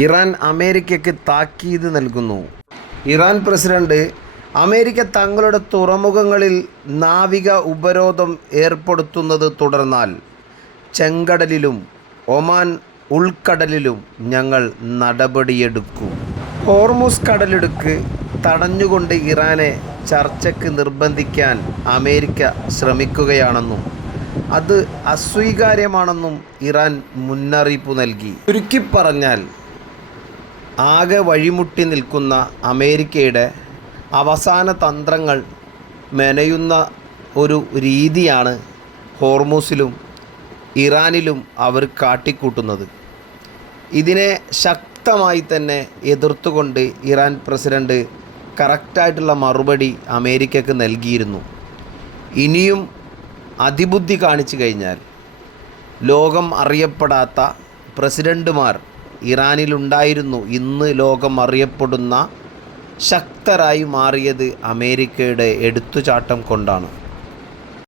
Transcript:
Iran അമേരിക്കയ്ക്ക് താക്കീത് നൽകുന്നു. ഇറാൻ പ്രസിഡന്റ് അമേരിക്ക തങ്ങളുടെ തുറമുഖങ്ങളിൽ നാവിക ഉപരോധം ഏർപ്പെടുത്തുന്നത് തുടർന്നാൽ ചെങ്കടലിലും ഒമാൻ ഉൾക്കടലിലും ഞങ്ങൾ നടപടിയെടുക്കും. ഹോർമുസ് കടലിടുക്ക് തടഞ്ഞുകൊണ്ട് ഇറാനെ ചർച്ചയ്ക്ക് നിർബന്ധിക്കാൻ അമേരിക്ക ശ്രമിക്കുകയാണെന്നും അത് അസ്വീകാര്യമാണെന്നും ഇറാൻ മുന്നറിയിപ്പ് നൽകി. ചുരുക്കി പറഞ്ഞാൽ ആകെ വഴിമുട്ടി നിൽക്കുന്ന അമേരിക്കയുടെ അവസാന തന്ത്രങ്ങൾ മെനയുന്ന ഒരു രീതിയാണ് ഹോർമൂസിലും ഇറാനിലും അവർ കാട്ടിക്കൂട്ടുന്നത്. ഇതിനെ ശക്തമായി തന്നെ എതിർത്തുകൊണ്ട് ഇറാൻ പ്രസിഡന്റ് കറക്റ്റായിട്ടുള്ള മറുപടി അമേരിക്കക്ക് നൽകിയിരുന്നു. ഇനിയും അതിബുദ്ധി കാണിച്ചു കഴിഞ്ഞാൽ ലോകം അറിയപ്പെടാത്ത പ്രസിഡന്റുമാർ ഇറാനിലുണ്ടായിരുന്നു. ഇന്ന് ലോകം അറിയപ്പെടുന്ന ശക്തരായി മാറിയത് അമേരിക്കയുടെ എടുത്തുചാട്ടം കൊണ്ടാണ്.